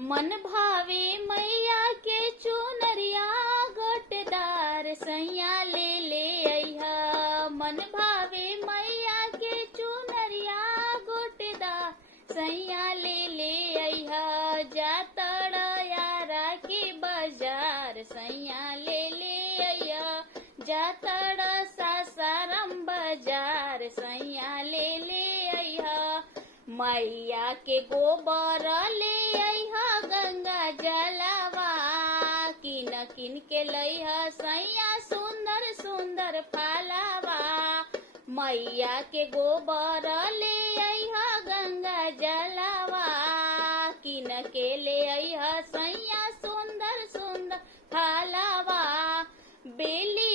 मन भावे मैया के चुनरिया गोटेदार सैया ले अइहा। मन भावे मैया के चुनरिया गोटेदार सैया ले अइहा। जातड़ यारा के बाजार सैया ले अइहा। जातड़ सासाराम बाजार सैया ले अइहा। मैया के गोबर ले अइहा गंगा जलवा। किन किन के लइहा सैया सुंदर सुंदर फलवा। मैया के गोबर ले अइहा गंगा जलवा। किन के ले अइहा सैया सुंदर सुंदर फलवा। बेली